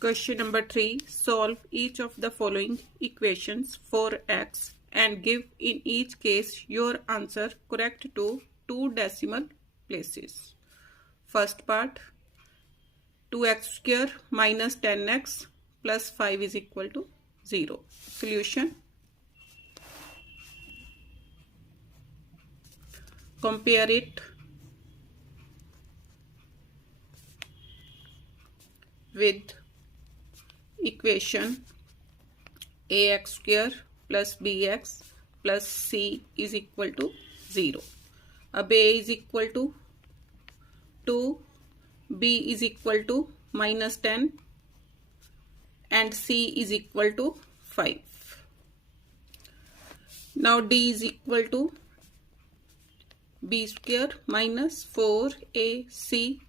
Question number 3. Solve each of the following equations for x and give in each case your answer correct to 2 decimal places. First part, 2x square minus 10x plus 5 is equal to 0. Solution. Compare it with equation ax square plus bx plus c is equal to 0. अब a is equal to 2, b is equal to minus 10 and c is equal to 5. Now d is equal to b square minus 4ac.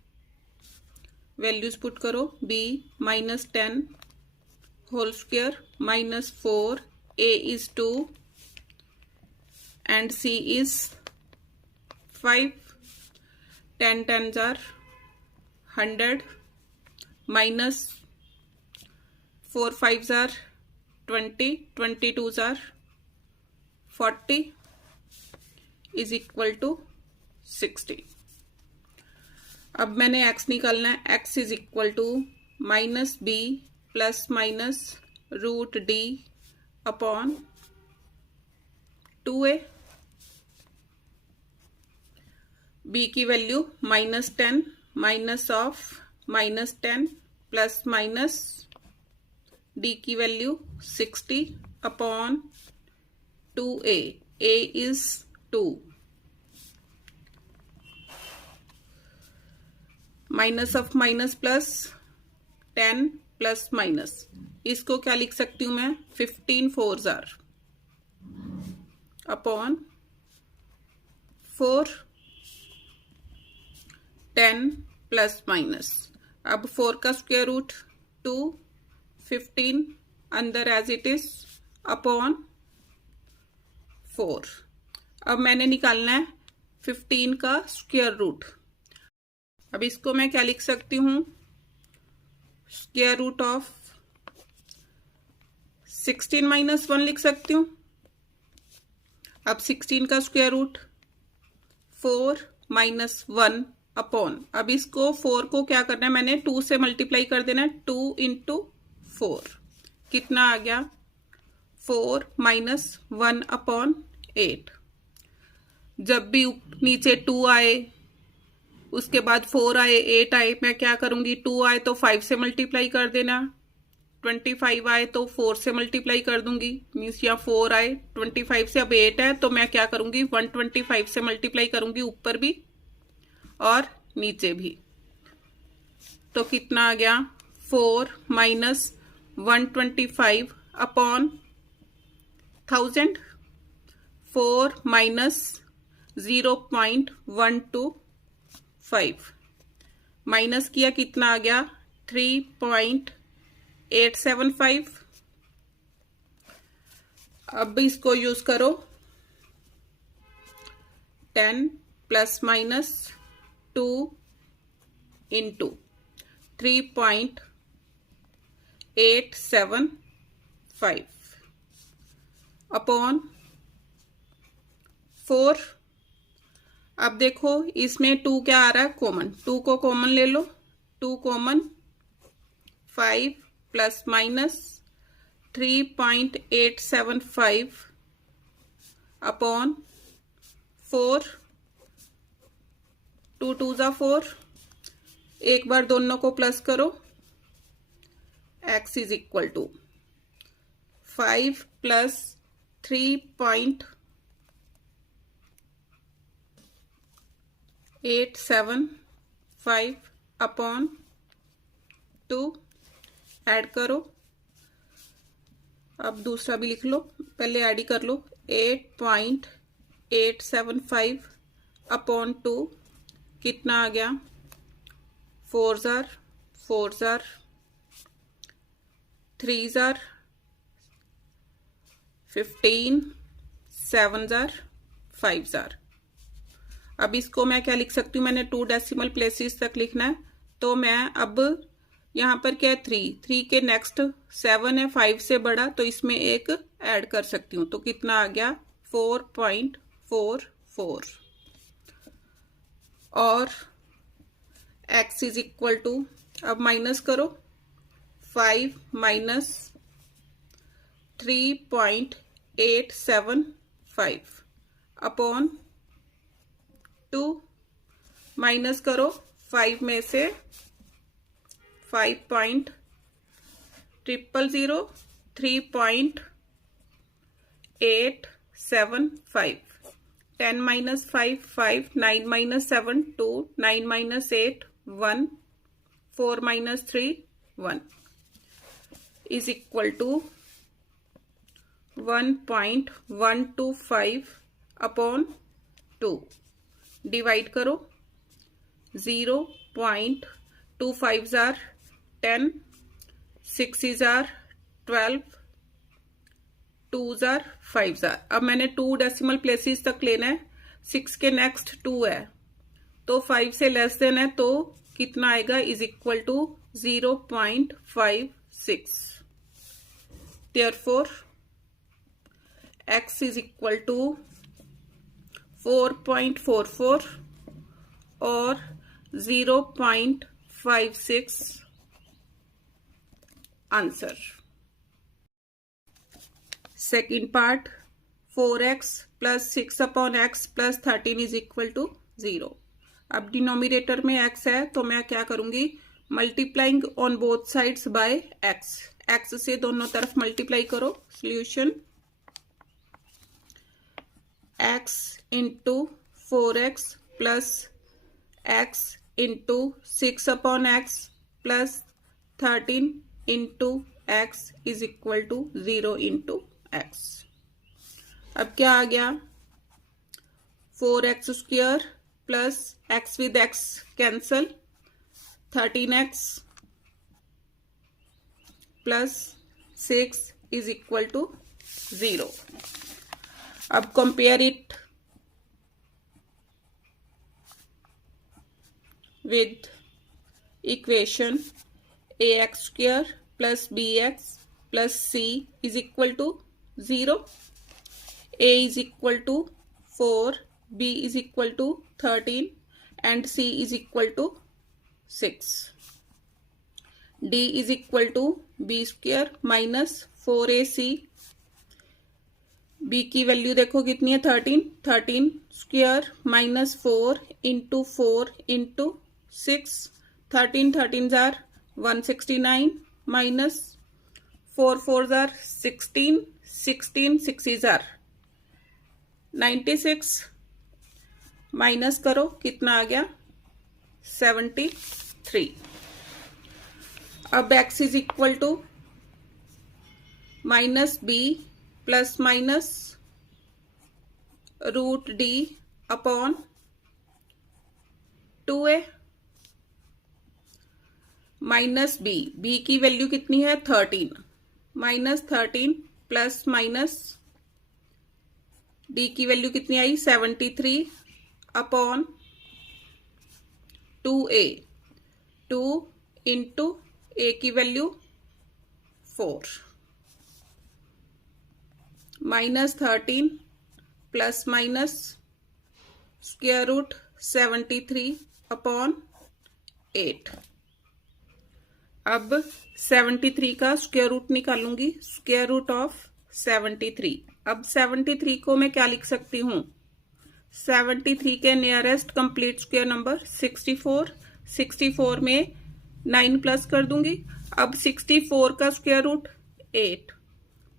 Values put करो. b minus 10 whole square minus 4, a is 2 and c is 5. 10 tens are 100 minus 4 5s are 20, 22s are 40 is equal to 60. अब मैंने x निकालना है. x is equal to minus B plus minus root D upon 2a. b की value minus 10 minus of minus 10 plus minus d की value 60 upon 2a. a is 2. Minus of minus plus 10 plus minus. इसको क्या लिख सकती हूं मैं? 15 4s are upon 4 10 plus minus. अब 4 का स्क्वायर रूट 2, 15 अंदर एज इट इज अपॉन 4. अब मैंने निकालना है 15 का स्क्वायर रूट. अब इसको मैं क्या लिख सकती हूं? स्क्वायर रूट ऑफ 16 माइनस 1 लिख सकती हूं. अब 16 का स्क्वायर रूट 4 माइनस 1 अपॉन. अब इसको 4 को क्या करना है? मैंने 2 से मल्टीप्लाई कर देना है. 2 इंटू 4 कितना आ गया? 4 माइनस 1 अपॉन 8. जब भी नीचे 2 आए, उसके बाद 4 आए, 8 आए, मैं क्या करूंगी? 2 आए तो 5 से मल्टीप्लाई कर देना. 25 आए तो 4 से मल्टीप्लाई कर दूंगी. मीन्स यहाँ 4 आए 25 से. अब 8 है तो मैं क्या करूंगी? 125 से मल्टीप्लाई करूंगी, ऊपर भी और नीचे भी. तो कितना आ गया? 4 माइनस 125 अपॉन 1000. 4 माइनस 0.125 माइनस किया, कितना आ गया? 3.875. अब इसको यूज करो. 10 प्लस माइनस 2 इंटू 3.875 अपॉन 4. अब देखो इसमें 2 क्या आ रहा है? कॉमन. 2 को कॉमन ले लो. 2 common. 5 plus minus 3.875 upon 4. 2 2s are 4. एक बार दोनों को प्लस करो. x is equal to 5 plus 3.875 upon 2. Add करो. अब दूसरा भी लिख लो. पहले ऐड ही कर लो. 8.875 अपॉन 2 कितना आ गया? 4s are 4s are 3s are 15, 7s are 5s are. अब इसको मैं क्या लिख सकती हूँ? मैंने 2 डेसिमल प्लेसेस तक लिखना है, तो मैं अब यहाँ पर क्या है 3, 3 के नेक्स्ट 7 है, 5 से बड़ा, तो इसमें एक ऐड कर सकती हूँ, तो कितना आ गया 4.44। और x इज इक्वल टू, अब माइनस करो, 5 माइनस 3.875 अपॉन 2, माइनस करो 5 में से 5.000, 3.875, 10 minus 5, 5, 9 minus 7, 2, 9 minus 8, 1, 4 minus 3, 1 is equal to 1.125 upon 2. Divide करो, 0.25 are 10, 6 are 12, 2 are 5 are। अब मैंने 2 डेसिमल प्लेसेस तक लेना है, 6 के नेक्स्ट 2 है, तो 5 से लेस देन है, तो कितना आएगा is equal to 0.56। Therefore x is equal to 4.44 और 0.56 answer. Second part, 4x plus 6 upon x plus 13 is equal to 0। अब डिनोमिनेटर में x है, तो मैं क्या करूंगी, multiplying on both sides by x, x से दोनों तरफ मल्टीप्लाई करो। Solution, x into 4x plus x into 6 upon x plus 13 into x is equal to 0 into x। अब क्या आ गया, 4x square plus x with x cancel, 13x plus 6 is equal to 0। अब compare it with equation ax square plus bx plus c is equal to 0। a is equal to 4, b is equal to 13 and c is equal to 6। d is equal to b square minus 4ac, b की value देखो कितनी है 13, 13 square minus 4 into 4 into 6, 13 13 जार 169 minus 4 4 जार 16, 16 6 जार 96, minus करो कितना आ गया 73। अब x is equal to minus b plus minus root d upon 2a minus b, b की वैल्यू कितनी है 13, माइनस 13 प्लस माइनस d की वैल्यू कितनी आई 73 अपॉन 2a, 2 इंटू a की value 4, minus 13 plus minus square root 73 upon 8। अब 73 का square root निकालूंगी, स्क्वायर रूट ऑफ 73। अब 73 को मैं क्या लिख सकती हूँ, 73 के नियरेस्ट कंप्लीट स्क्वायर नंबर 64, 64 में 9 प्लस कर दूंगी। अब 64 का स्क्वायर रूट 8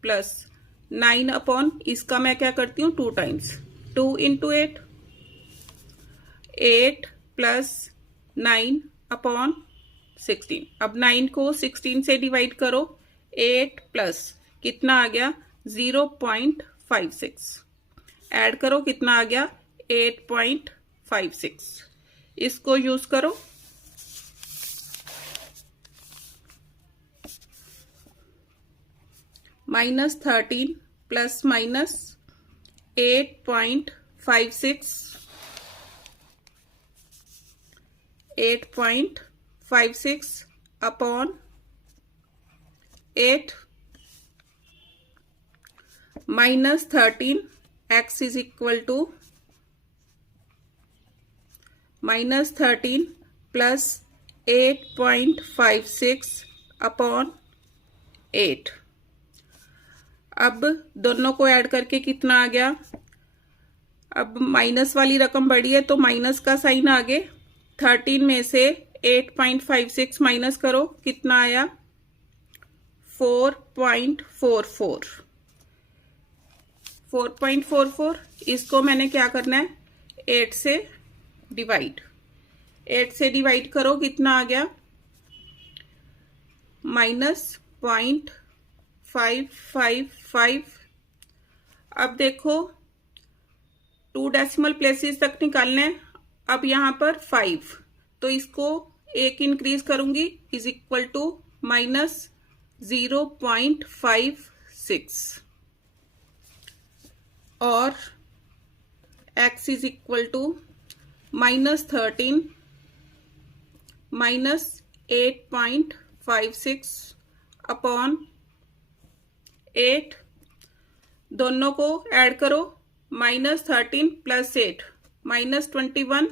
प्लस 9 अपॉन, इसका मैं क्या करती हूँ 2 टाइम्स, 2 इंटू 8, 8 प्लस 9 अपॉन 16। अब 9 को 16 से डिवाइड करो, 8 प्लस कितना आ गया 0.56, ऐड करो कितना आ गया 8.56। इसको यूज करो, minus 13 plus minus 8.56, 8.56 upon 8 minus 13 x is equal to minus 13 plus 8.56 upon 8। अब दोनों को ऐड करके कितना आ गया? अब माइनस वाली रकम बढ़ी है तो माइनस का साइन आगे। 13 में से 8.56 माइनस करो, कितना आया? 4.44। 4.44 इसको मैंने क्या करना है? 8 से डिवाइड। 8 से डिवाइड करो, कितना आ गया? -0.555। अब देखो 2 डेसिमल प्लेसेस तक निकालने हैं। अब यहां पर 5, तो इसको एक इंक्रीज करूंगी, इज इक्वल टू -0.56 और x is equal to -13 minus 8.56 upon 8। दोनों को ऐड करो, -13 प्लस 8 -21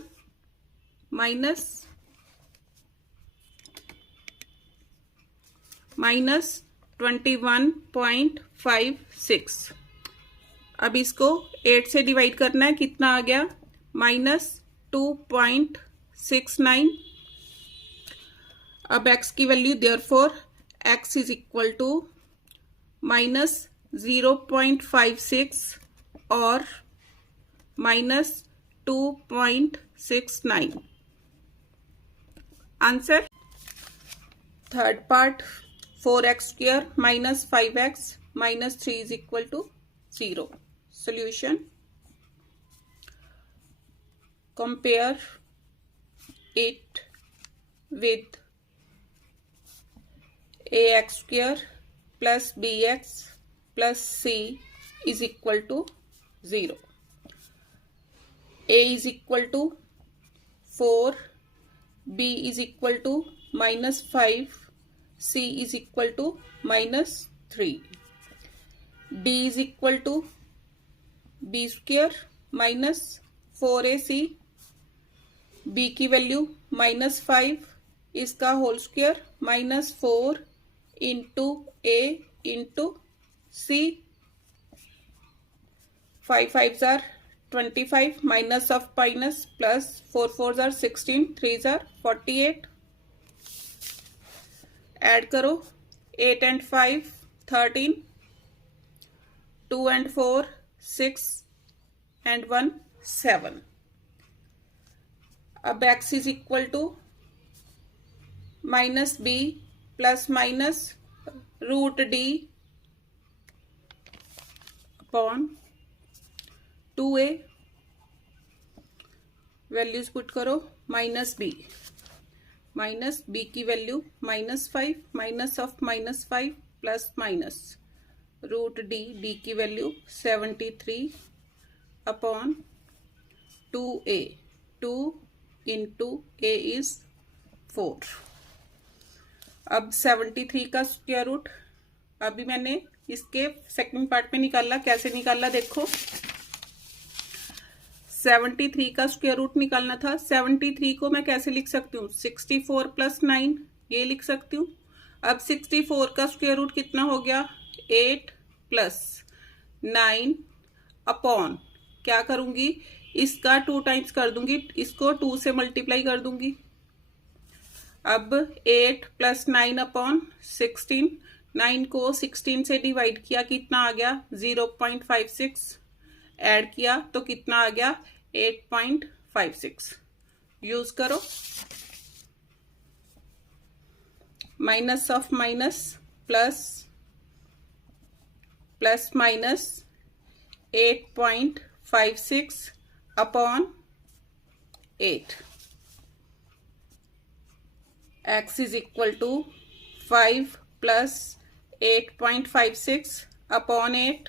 -21.56। अब इसको 8 से डिवाइड करना है, कितना आ गया? -2.69। अब x की value, therefore x is equal to -0.56 और -2.69। Answer third part 4x² minus 5x minus 3 is equal to 0। Solution, compare it with ax² plus bx plus c is equal to 0। a is equal to 4, b is equal to -5, c is equal to -3, d is equal to b² minus 4ac, b की value -5, इसका whole square -4 into a into c। 5 5s are 25 minus of minus plus 4 4s are 16, 3s are 48। Add करो 8 and 5 13, 2 and 4 6 and 1 7। अब x is equal to -b plus minus √d upon 2a। Values put करो, -b की value -5 minus of -5 plus minus √d की value 73 upon 2a। 2 into a is 4। अब 73 का square root, अभी मैंने इसके सेकंड पार्ट में निकाला। कैसे निकाला देखो, 73 का स्क्वायर रूट निकालना था। 73 को मैं कैसे लिख सकती हूँ? 64 प्लस 9, ये लिख सकती हूँ। अब 64 का स्क्वायर रूट कितना हो गया? 8 प्लस 9 अपॉन, क्या करूंगी? इसका 2 टाइम्स कर दूंगी, इसको 2 से मल्टीप्लाई कर दूंगी। अब 8 प्लस 9 अपॉन 16, 9 को 16 से डिवाइड किया, कितना आ गया? 0.56। ऐड किया तो कितना आ गया? 8.56। यूज करो, minus of minus plus, plus minus 8.56 upon 8। x is equal to 5 plus 8.56 upon 8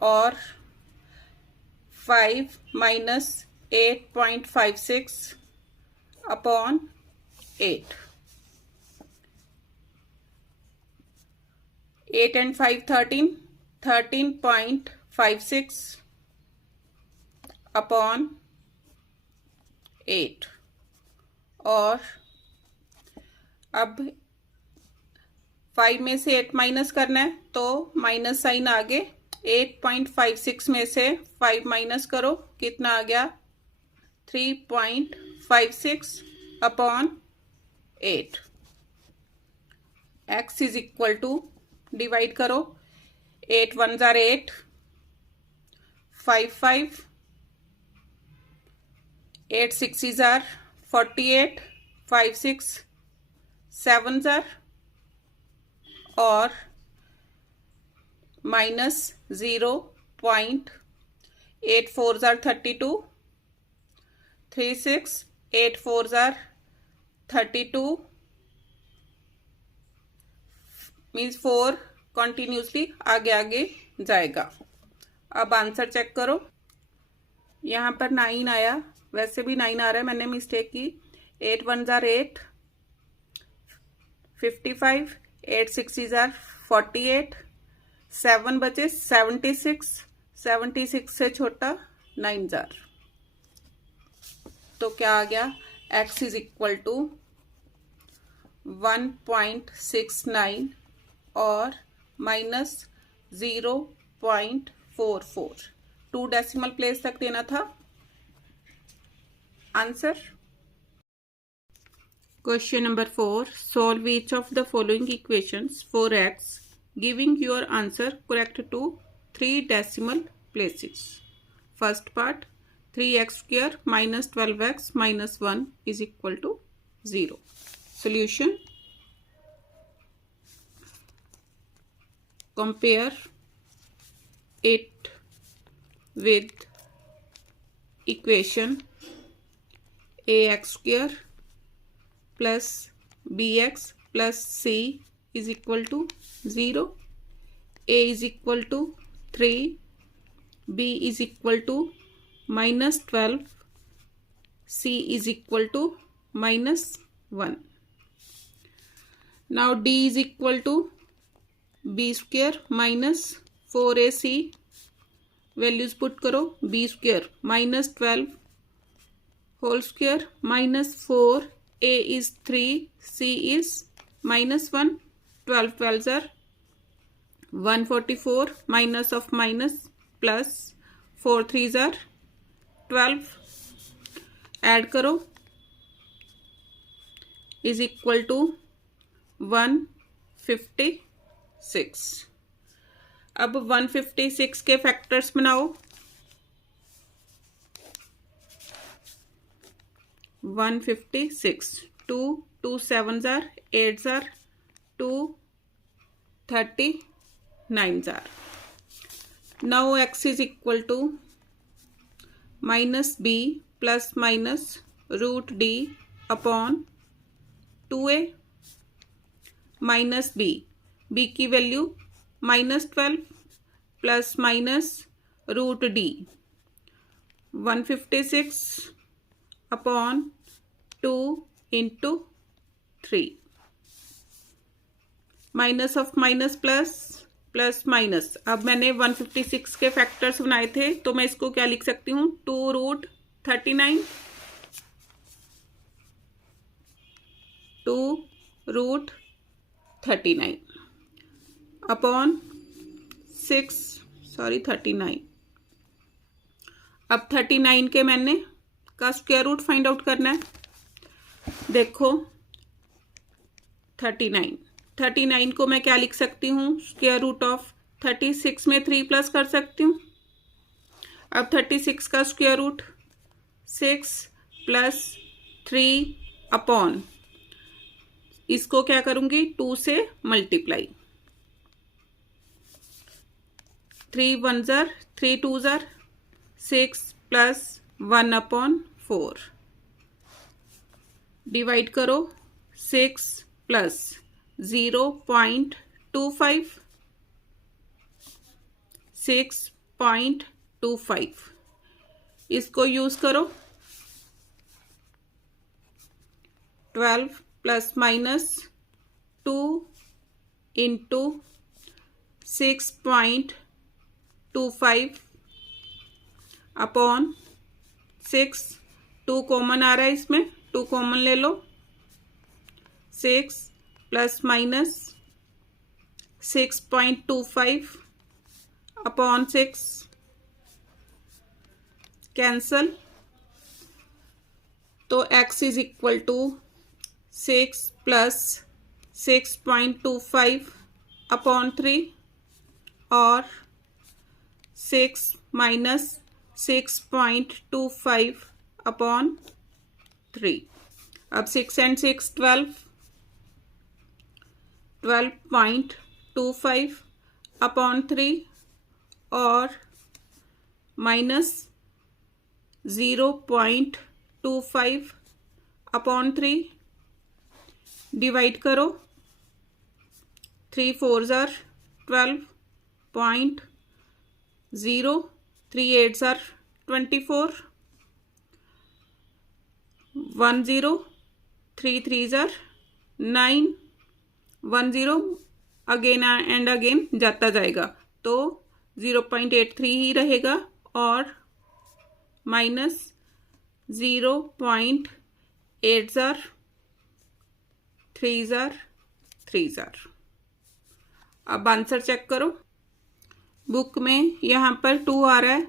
और 5 माइनस 8.56 अपॉन 8. 8 and 5 13. 13.56 अपॉन 8. और अब 5 में से 8 माइनस करना है तो माइनस साइन आगे 8.56 में से 5 माइनस करो, कितना आ गया 3.56 upon 8. x is equal to, divide करो, 8 1 जार 8, 5 5, 8 6 जार 48, 5 6 7 जार और माइनस 0.84 जार 32, 3 6 8 4 जार 32 मीन्स 4 कॉन्टिन्यूसली आगे आगे जाएगा. अब आंसर चेक करो. यहाँ पर 9 आया, वैसे भी 9 आ रहा है, मैंने मिस्टेक की. 8 1 जार 8, 55, 8 6 जार 48, 7 बचे 76, 76 से छोटा 9 जार. तो क्या आ गया, x इज इक्वल टू 1.69 और माइनस 0.44. 2 डेसिमल प्लेस तक देना था. Answer. Question number 4. Solve each of the following equations for x giving your answer correct to 3 decimal places. First part, 3x square minus 12x minus 1 is equal to 0. Solution. Compare it with equation ax square plus bx plus c is equal to 0. A is equal to 3, b is equal to minus 12, c is equal to minus 1. Now d is equal to b square minus 4ac. Values put करो. b square minus 12 whole square minus 4, a is 3, c is minus 1. 12 12s are 144, minus of minus plus 4 3s are 12. Add करो is equal to 156. अब 156 के factors बनाओ. 156, 2 2 7s are 8s are 2 39s are. Now x is equal to minus b plus minus root d upon 2a minus b. b की value minus 12 plus minus root d. 156 upon 2 into 3. Minus of minus plus plus minus. अब मैंने 156 के factors बनाए थे तो मैं इसको क्या लिख सकती हूँ, 2 रूट 39, 2 रूट 39 अपॉन 39. अब 39 के मैंने का स्क्वायर रूट फाइंड आउट करना है. देखो 39 को मैं क्या लिख सकती हूँ, स्क्वायर रूट ऑफ 36 में 3 प्लस कर सकती हूँ. अब 36 का स्क्वायर रूट 6 प्लस 3 अपॉन, इसको क्या करूंगी 2 से मल्टीप्लाई. 3 1 जार 3 2 जार 6 प्लस 1 अपॉन 4. डिवाइड करो 6 प्लस 0.25, 6.25. इसको यूज करो. 12 plus minus 2 into 6.25 upon 6। 2 common आ रहा है इसमें, 2 कॉमन ले लो। 6 प्लस माइनस 6.25 अपॉन 6 कैंसल, तो x is equal to 6 plus 6.25 upon 3 और 6 माइनस 6.25 अपॉन 3। अब 6 and 6 12.25 अपॉन 3 और माइनस 0.25 अपॉन 3। डिवाइड करो, 3 4s are 12.0, 3 8s are 24, 1 0, 3 3s are 9, 1 0 again and again जाता जाएगा, तो 0.83 ही रहेगा और माइनस 0.8 जार 3 जार 3 जार। अब आंसर चेक करो, बुक में यहाँ पर 2 आ रहा है,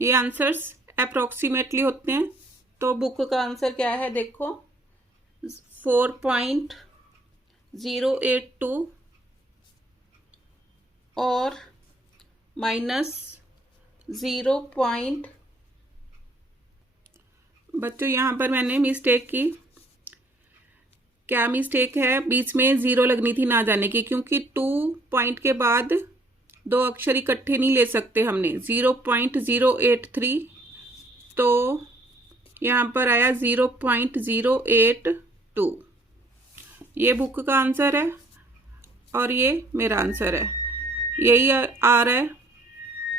ये आंसर्स अप्रोक्सीमेटली होते हैं, तो बुक का आंसर क्या है देखो, 4.082 और माइनस 0. बच्चों यहाँ पर मैंने मिस्टेक की, क्या मिस्टेक है, बीच में 0 लगनी थी ना जाने की, क्योंकि 2 पॉइंट के बाद 2 अक्षर इकट्ठे नहीं ले सकते हमने। 0.083 तो यहाँ पर आया 0.082। ये बुक का आंसर है और ये मेरा आंसर है, यही आ रहा है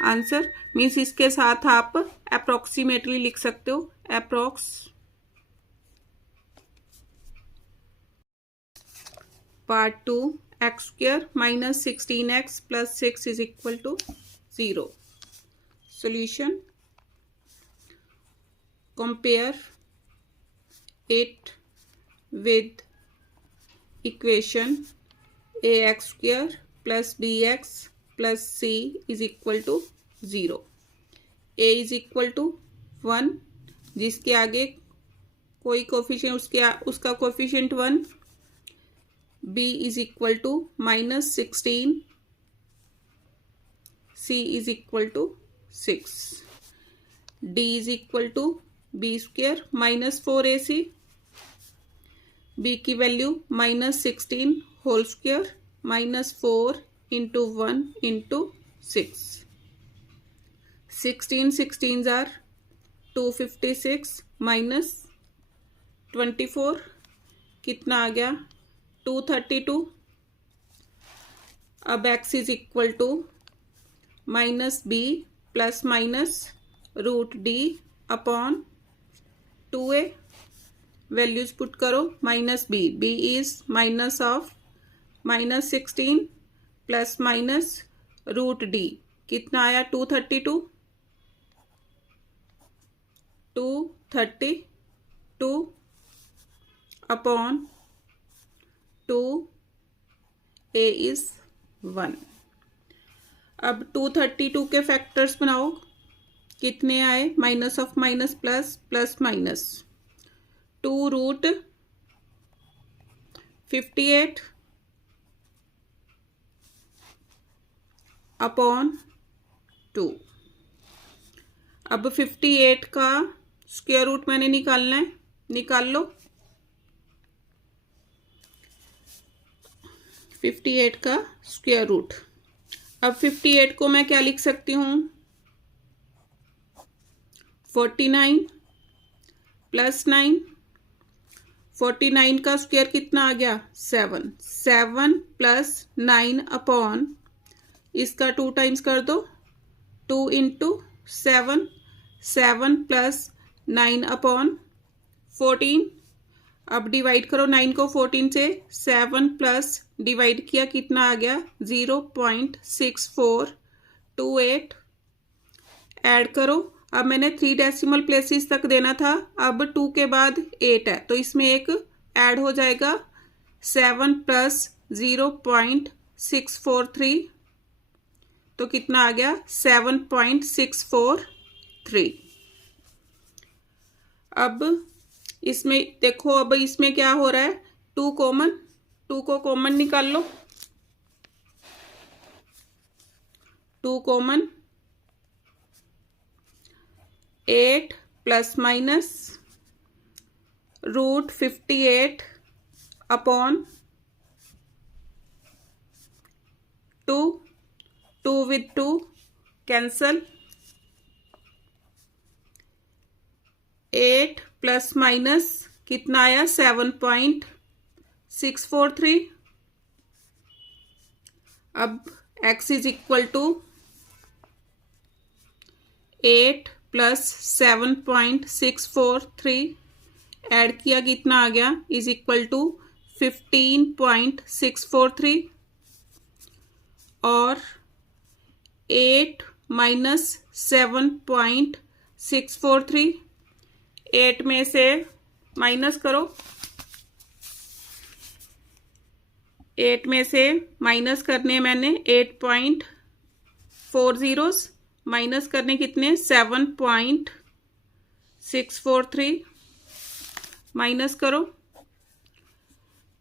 आंसर। मीन्स इसके साथ आप अप्रोक्सीमेटली लिख सकते हो, approx. Part 2, x square minus 16x plus 6 is equal to 0। Solution, compare it with equation ax square plus bx plus c is equal to 0। a is equal to 1, जिसके आगे कोई coefficient, उसका coefficient 1। b is equal to minus 16, c is equal to 6, d is equal to b square minus 4ac, b की value minus 16 whole square minus 4 into 1 into 6। 16 16s are 256 minus 24 कितना आ गया, 232। अब x is equal to minus b plus minus root d upon 2a। Values put करो, minus b, b is minus of minus 16 plus minus root d, कितना आया, 232 upon 2, a is 1। अब 232 के factors बनाओ, कितने आए, minus of minus plus, plus minus 2 root 58 upon 2। अब 58 का स्क्वायर रूट मैंने निकालना है, निकाल लो। 58 का स्क्वायर रूट। अब 58 को मैं क्या लिख सकती हूँ, 49 प्लस 9। 49 का स्क्वायर कितना आ गया, 7। 7 प्लस 9 अपॉन, इसका 2 टाइम्स कर दो, 2 इंटू 7, 7 प्लस 9 अपॉन 14। अब डिवाइड करो 9 को 14 से, 7 प्लस डिवाइड किया कितना आ गया 0.6428। ऐड करो, अब मैंने 3 डेसिमल प्लेसेस तक देना था, अब 2 के बाद 8 है तो इसमें एक ऐड हो जाएगा 7 प्लस 0.643 तो कितना आ गया 7.643। अब इसमें देखो, अब इसमें क्या हो रहा है 2 कॉमन, 2 को कॉमन निकाल लो, 2 common, 8 plus minus √58 upon 2, 2 with 2 cancel, 8 plus minus कितना आया 7.643। अब x is equal to 8 plus 7.643 add किया कितना आ गया इज इक्वल टू 15.643 और 8 माइनस 7.643, 8 में से माइनस करो, 8 में से माइनस करने मैंने 8.40 माइनस करने कितने 7.643 माइनस करो,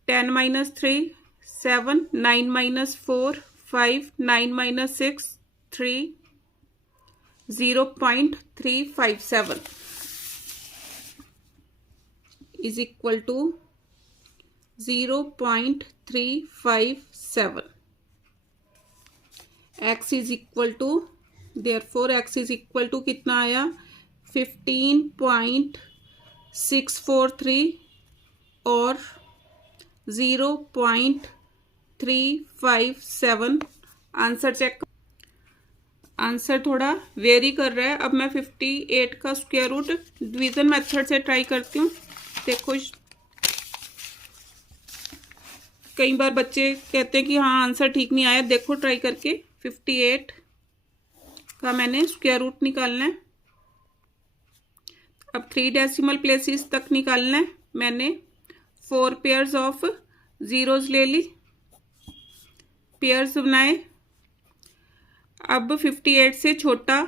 10 minus 3 7, 9 minus 4 5, 9 minus 6 3, 0.357 is equal to 0.357। x is equal to, therefore x is equal to कितना आया 15.643 और 0.357। आंसर चेक, आंसर थोड़ा वेरी कर रहा है। अब मैं 58 का स्क्वायर रूट डिवीजन मेथड से ट्राई करती हूँ। देखो कई बार बच्चे कहते हैं कि हाँ आंसर ठीक नहीं आया, देखो ट्राई करके। 58 का मैंने स्क्वायर रूट निकालना है। अब 3 डेसिमल प्लेसेस तक निकालना है। मैंने 4 पेयर्स ऑफ जीरोज ले ली, पेयर्स बनाए। अब 58 से छोटा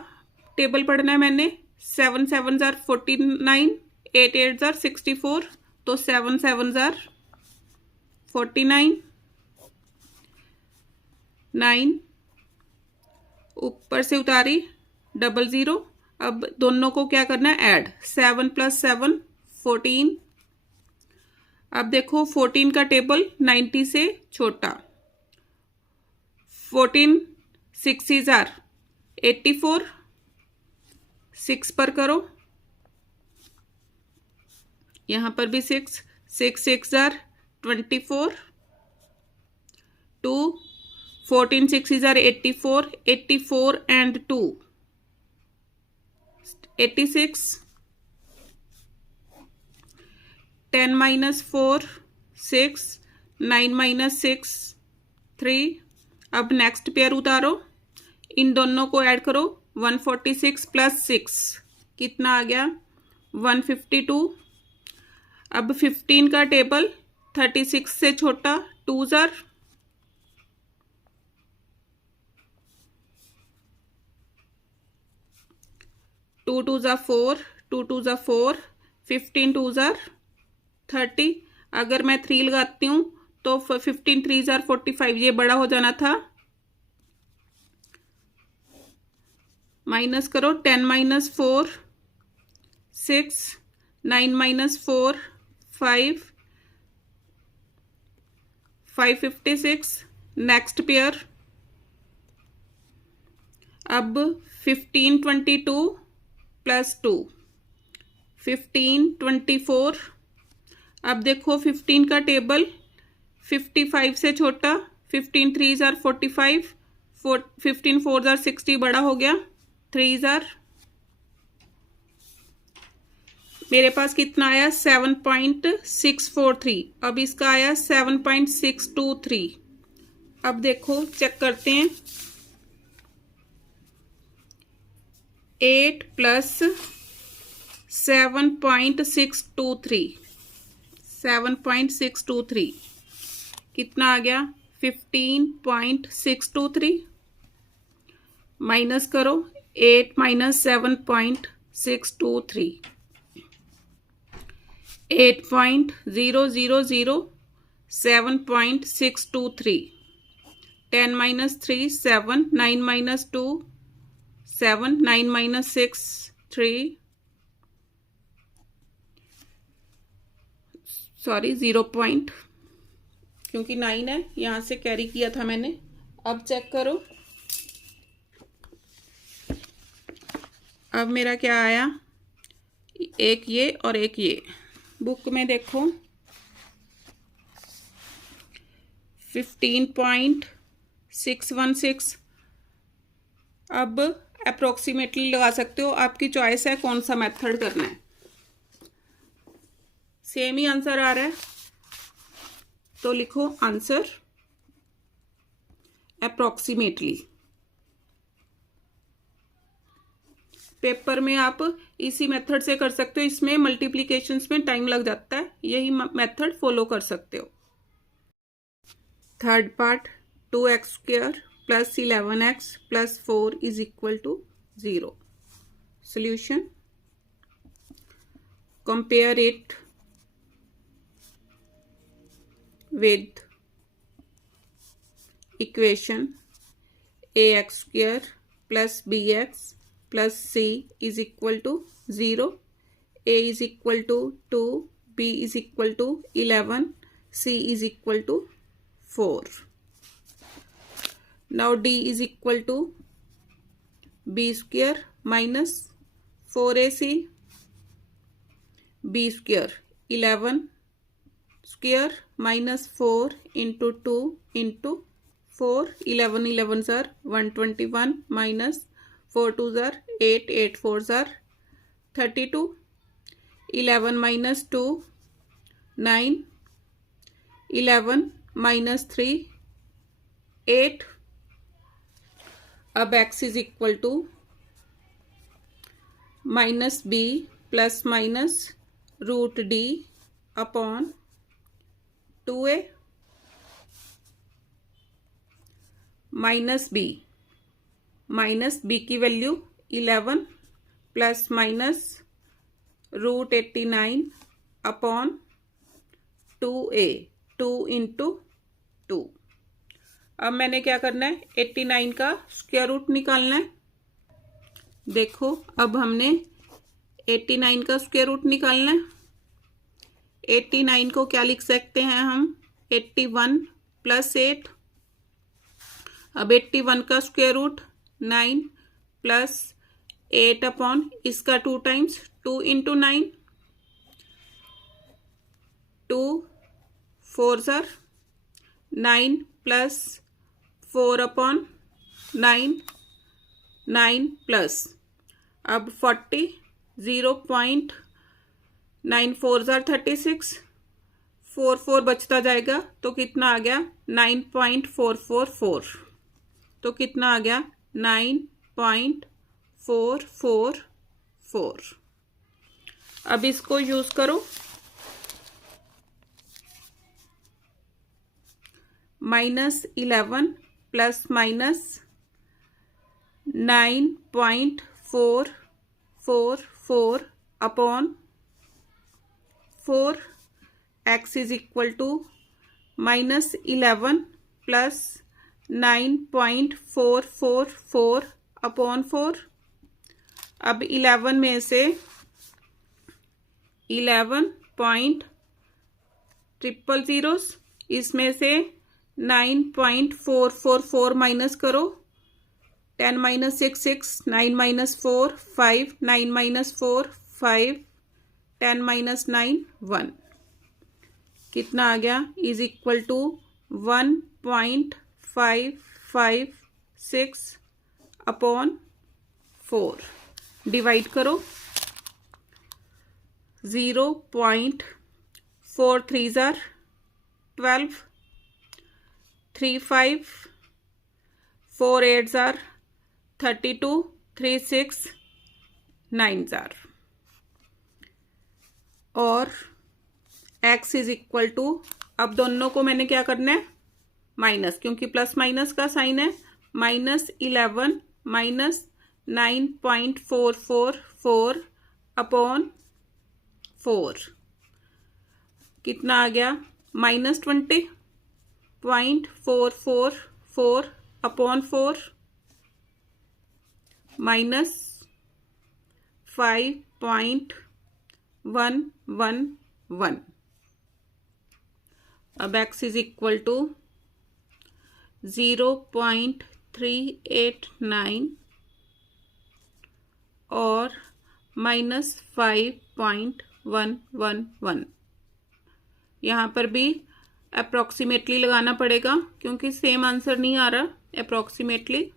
टेबल पढ़ना है मैंने। 7 7 जार 49, 8 8 जार 64, तो 7 7 जार 49, 9 ऊपर से उतारी 00। अब दोनों को क्या करना है ऐड, 7 प्लस 7 14। अब देखो 14 का टेबल 90 से छोटा। 14 6 जार 84, 6 पर करो, यहां पर भी 6 6 jar 24, 2 14 6 jar 84, 84 and 2 86, 10 minus 4 6, 9 minus 6 3। अब नेक्स्ट पेयर उतारो, इन दोनों को ऐड करो। 146 प्लस 6 कितना आ गया 152। अब 15 का टेबल 36 से छोटा, 2 जार 2 2 जार 4, 2 2 जार 4, 15 2 जार 30। अगर मैं 3 लगाती हूं तो 15 3 जार 45, ये बड़ा हो जाना था। माइनस करो, 10 माइनस 4 6, 9 माइनस 4 5, 556। Next pair. अब 15 22 प्लस 2 15 24। अब देखो 15 का टेबल 55 से छोटा, 15 3 जार 45, 15 4 जार 60 बड़ा हो गया, 3 जार मेरे पास कितना आया 7.643। अब इसका आया 7.623। अब देखो चेक करते हैं। 8 प्लस 7.623 कितना आ गया 15.623। माइनस करो 8 minus 7.623 8.000 7.623 10 minus 3 7 9 minus 2 7 9 minus 6 3 sorry 0 point क्योंकि 9 है यहां से कैरी किया था मैंने। अब चेक करो अब मेरा क्या आया एक ये और एक ये। बुक में देखो 15.616। अब अप्रोक्सीमेटली लगा सकते हो, आपकी चॉइस है कौन सा मेथड करना है। सेम ही आंसर आ रहा है तो लिखो आंसर अप्रोक्सीमेटली। पेपर में आप इसी मेथड से कर सकते हो, इसमें मल्टीप्लिकेशंस में टाइम लग जाता है, यही मेथड फॉलो कर सकते हो। Third part 2x² plus 11x plus 4 is equal to 0। Solution compare it with equation ax² plus bx plus c is equal to 0, a is equal to 2, b is equal to 11, c is equal to 4. Now d is equal to b square minus 4ac b square 11 square minus 4 into 2 into 4 11 11s are 121 minus 4 2s are 8 8 4s are 32 11 minus 2 9 11 minus 3 8। अब x is equal to minus b plus minus root d upon 2a minus B की value 11 plus minus root 89 upon 2a 2 into 2। अब मैंने क्या करना है 89 का square root निकालना है। देखो अब हमने 89 का स्क्वायर रूट निकालना है। 89 को क्या लिख सकते हैं हम 81 प्लस 8। अब 81 का स्क्वायर रूट 9 प्लस 8 अपॉन इसका 2 times 2 into 9 2 4 sir 9 plus 4 upon 9 9 plus अब 40 0.9 4 जार 36 4 4 बचता जाएगा तो कितना आ गया 9.444। तो कितना आ गया 9.444। अब इसको यूज करो -11 plus minus 9.444 upon 4 x is equal to -11 plus 9.444 upon 4। अब 11 में से 11.000 इसमें से 9.444 माइनस करो 10 माइनस 6 6 9 माइनस 4 5 9 माइनस 4 5 10 माइनस 9 1। कितना आ गया is equal to 1.556 upon 4। Divide करो 0.4 3s are 12, 3 5 4 8s are 32, 3 6 9s are, और x इज इक्वल टू, अब दोनों को मैंने क्या करना है, माइनस, क्योंकि प्लस माइनस का साइन है, -11 माइनस 9.444 अपॉन 4 कितना आ गया, -20.444 अपॉन 4 -5.111। अब x इज इक्वल टू 0.389 और -5.111। यहाँ पर भी अप्रॉक्सीमेटली लगाना पड़ेगा क्योंकि सेम आंसर नहीं आ रहा, approximately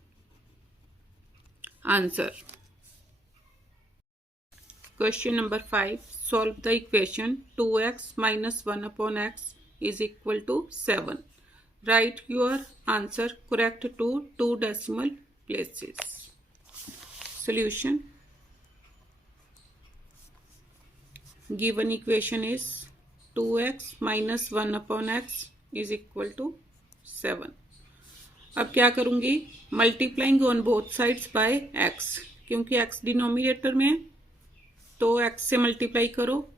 answer. Question number 5, solve the equation 2x - 1 upon x is equal to 7. Write your answer correct to 2 decimal places. Solution. Given equation is 2x minus 1 upon x is equal to 7. अब क्या करूंगी, multiplying on both sides by x, क्योंकि x denominator में है तो x से multiply करो,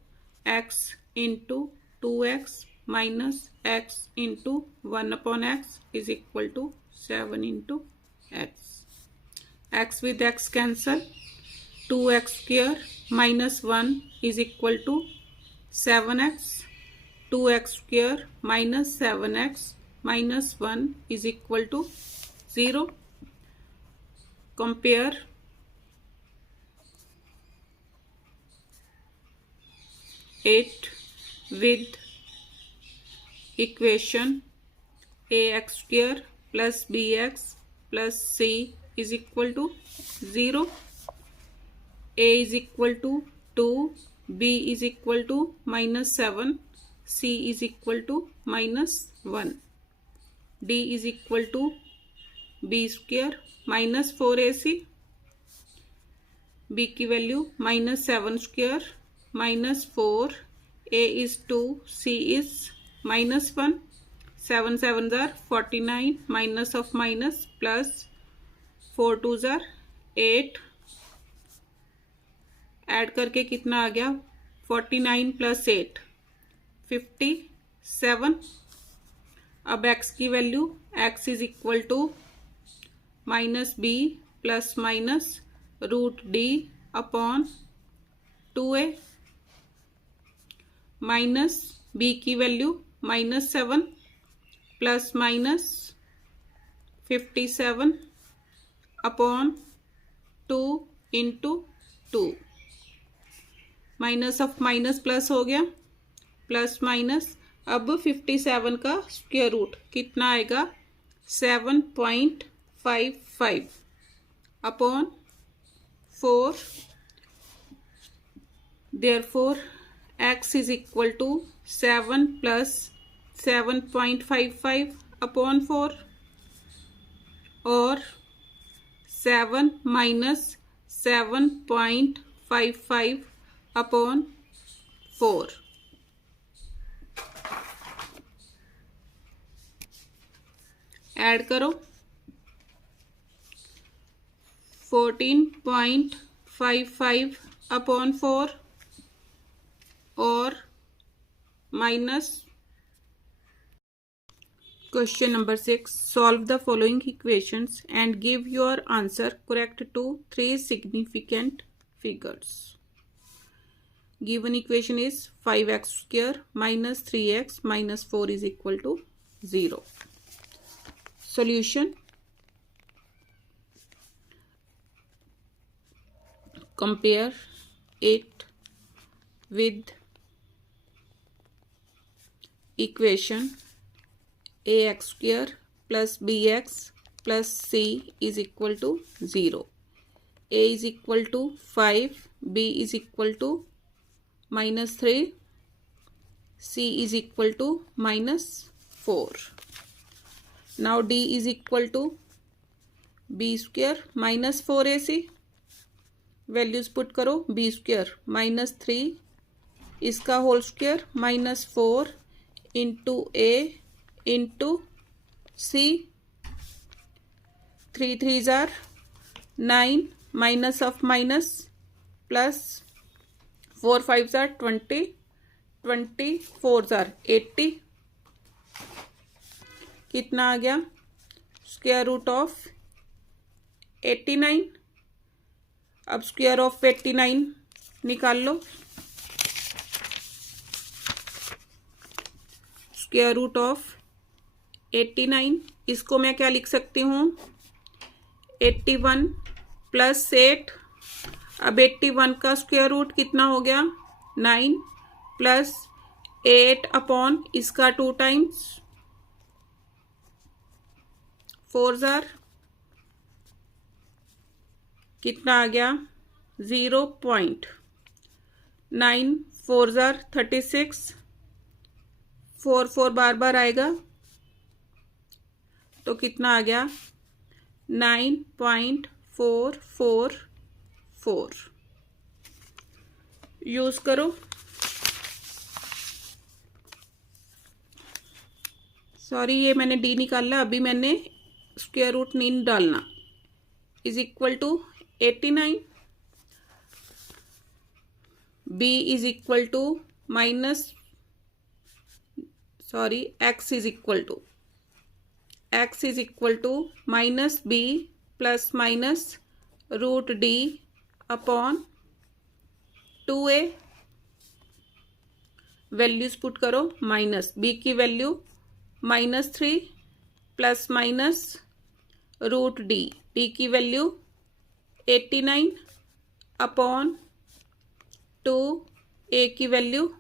x into 2x minus x into 1 upon x is equal to 7 into x with x cancel, 2x square minus 1 is equal to 7x, 2x square minus 7x minus 1 is equal to 0। Compare 8 with equation ax square plus bx plus c is equal to 0, a is equal to 2, b is equal to -7, c is equal to -1, d is equal to b square -4ac, b की value -7 square -4, a is 2, c is -1, 7 7s are 49, minus of minus plus 4 2s are 8, add करके कितना आ गया, 49 plus 8 57। अब x की value, x is equal to -b plus minus √d upon 2a, minus b की value -7 plus minus 57 upon 2 into 2, minus of minus plus हो गया, plus minus, अब 57 का स्क्वायर रूट कितना आएगा, 7.55 upon 4, therefore x is equal to 7 plus 7.55 upon 4 और 7 minus 7.55 upon 4। Add करो, 14.55 upon 4 और minus. Question number 6, solve the following equations and give your answer correct to 3 significant figures. Given equation is 5x square minus 3x minus 4 is equal to 0। Solution, compare it with equation ax square plus bx plus c is equal to 0, a is equal to 5, b is equal to -3, C is equal to -4. Now D is equal to B square -4AC, values put करो, B square -3 इसका whole square -4 into A into C, 3 3s are 9, minus of minus plus 4 5s are 20, 24s are 80, कितना आ गया? Square root of 89। अब square of 89 निकाल लो। Square root of 89, इसको मैं क्या लिख सकती हूँ? 81 प्लस 8। अब 81 का स्क्वायर रूट कितना हो गया? 9 प्लस 8 अपॉन इसका 2 टाइम्स, 4 जार, कितना आ गया? 0.9, 4 जार 36, 4 4 बार बार आएगा तो कितना आ गया? 9.444। यूज करो। सॉरी, ये मैंने डी निकाला, अभी मैंने स्क्वायर रूट नहीं डालना। Is equal to 89, b is equal to x is equal to minus B plus minus root D upon 2a। Values put करो। माइनस बी की value -3 plus minus root d की value 89 upon 2, a की value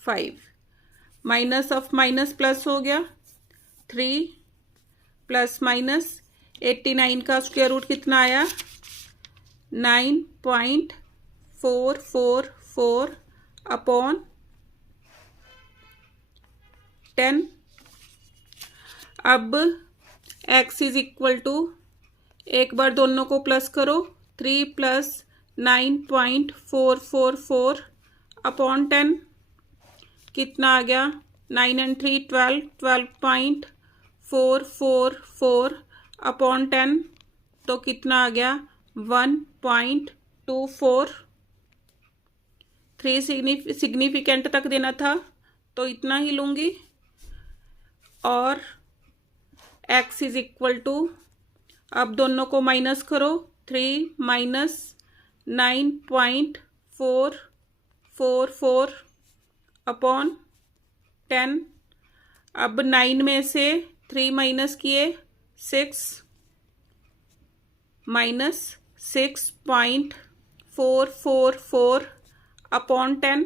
5। Minus of minus plus हो गया, 3 plus minus 89 का square root कितना आया? 9.444 upon 10। अब x इज इक्वल टू, एक बार दोनों को प्लस करो, 3 प्लस 9.444 अपॉन 10, कितना आ गया? 9 and 3 12, 12.444 अपॉन 10, तो कितना आ गया? 1.24। 3 सिग्निफिकेंट तक देना था तो इतना ही लूंगी। और x इज इक्वल टू, अब दोनों को माइनस करो, 3 माइनस 9.444 अपॉन 10। अब 9 में से 3 माइनस किए, 6 माइनस 6.444 अपॉन 10,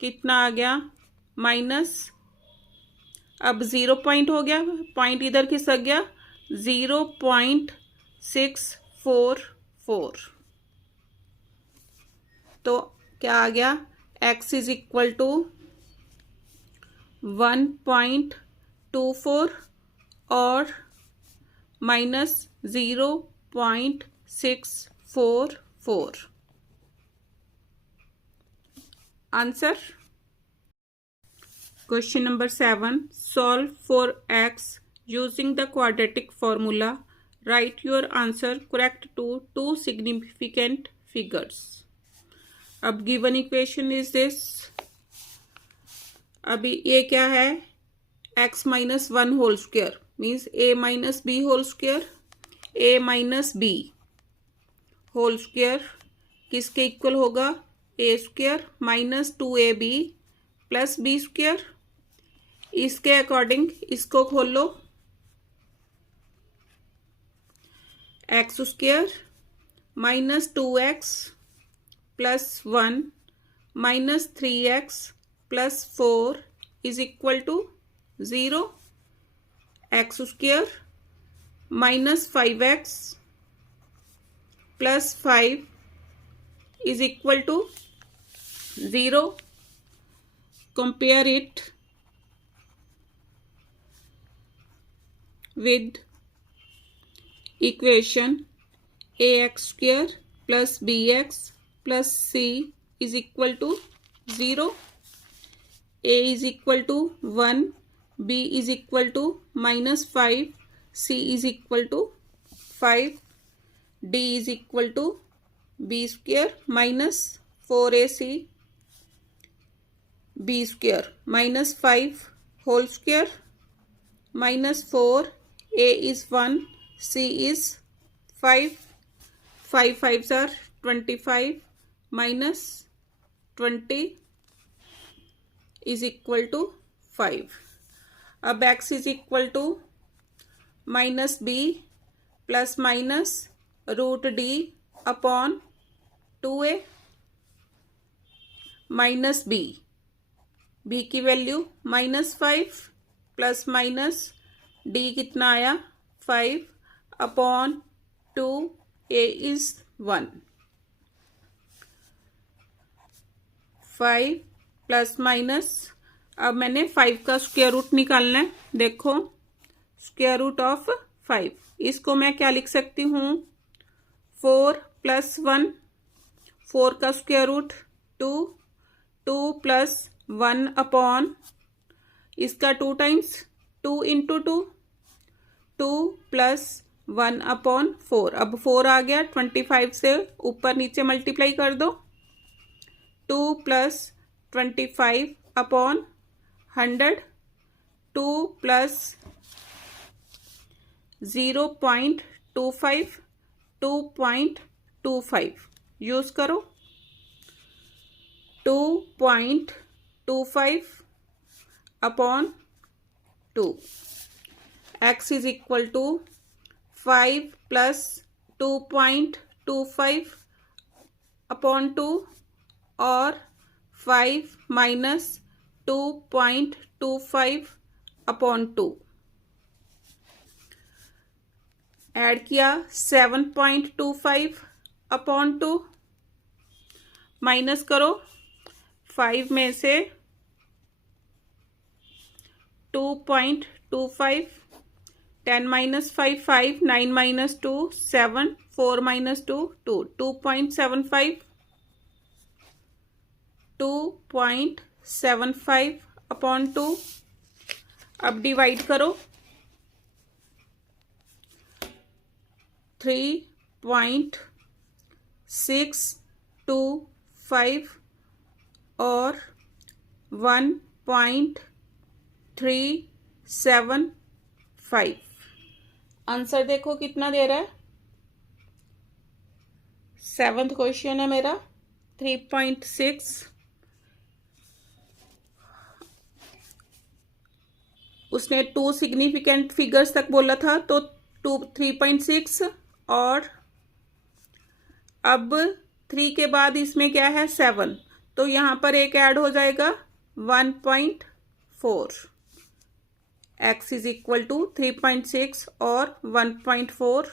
कितना आ गया? माइनस, अब 0 पॉइंट हो गया, पॉइंट इधर खिसक गया, 0.644। तो क्या आ गया? x इज इक्वल टू 1.24 और minus 0.644। Answer. Question number 7, solve for x using the quadratic formula, write your answer correct to 2 significant figures. अब गिवन इक्वेशन इज दिस। अभी ये क्या है? x minus 1 whole square means a minus B whole square, a minus B whole square किसके equal होगा? a square minus 2ab plus B square. इसके according इसको खोल लो, X square minus 2x plus 1 minus 3x plus 4 is equal to 0। X square minus 5x plus 5 is equal to 0. Compare it with equation ax square plus bx plus c is equal to 0. a is equal to 1, b is equal to -5, c is equal to 5, d is equal to b square minus 4ac b square minus 5 whole square minus 4, a is 1, c is 5, 5 5s are 25 minus 20 is equal to 5. अब x is equal to minus b plus minus root d upon 2a minus b की value -5 plus minus D कितना आया 5 upon 2, a is 1. 5 plus minus, अब मैंने 5 का square root निकालना है. देखो स्क्वायर रूट ऑफ 5, इसको मैं क्या लिख सकती हूँ 4 प्लस 1, 4 का स्क्वायर रूट 2, 2 प्लस 1 अपॉन इसका 2 टाइम्स 2 इंटू 2, 2 प्लस 1 अपॉन 4. अब 4 आ गया, 25 से ऊपर नीचे मल्टीप्लाई कर दो. 2 प्लस 25 अपॉन 100, 2 प्लस 0.25, 2.25 यूज करो. 2.25 upon 2. x is equal to 5 plus 2.25 upon 2 और 5 माइनस 2.25 अपॉन 2. ऐड किया 7.25 अपॉन 2. माइनस करो 5 में से 2.25, 10 माइनस 5 5, 9 माइनस 2 7, 4 माइनस 2 2, 2.75, 2.75 अपॉन 2. अब डिवाइड करो 3.625 और 1.375. आंसर देखो कितना दे रहा है. 7th क्वेश्चन है मेरा 3.6. उसने 2 सिग्निफिकेंट फिगर्स तक बोला था तो 3.6 और अब 3 के बाद इसमें क्या है 7, तो यहाँ पर एक ऐड हो जाएगा 1.4. x इज इक्वल टू 3.6 और 1.4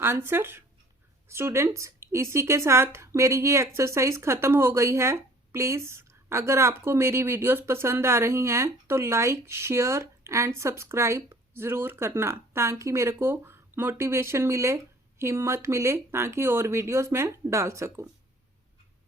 आंसर. स्टूडेंट्स, इसी के साथ मेरी ये एक्सरसाइज ख़त्म हो गई है. प्लीज़ अगर आपको मेरी वीडियोस पसंद आ रही हैं तो लाइक, शेयर एंड सब्सक्राइब ज़रूर करना, ताकि मेरे को मोटिवेशन मिले, हिम्मत मिले, ताकि और वीडियोस मैं डाल सकूं.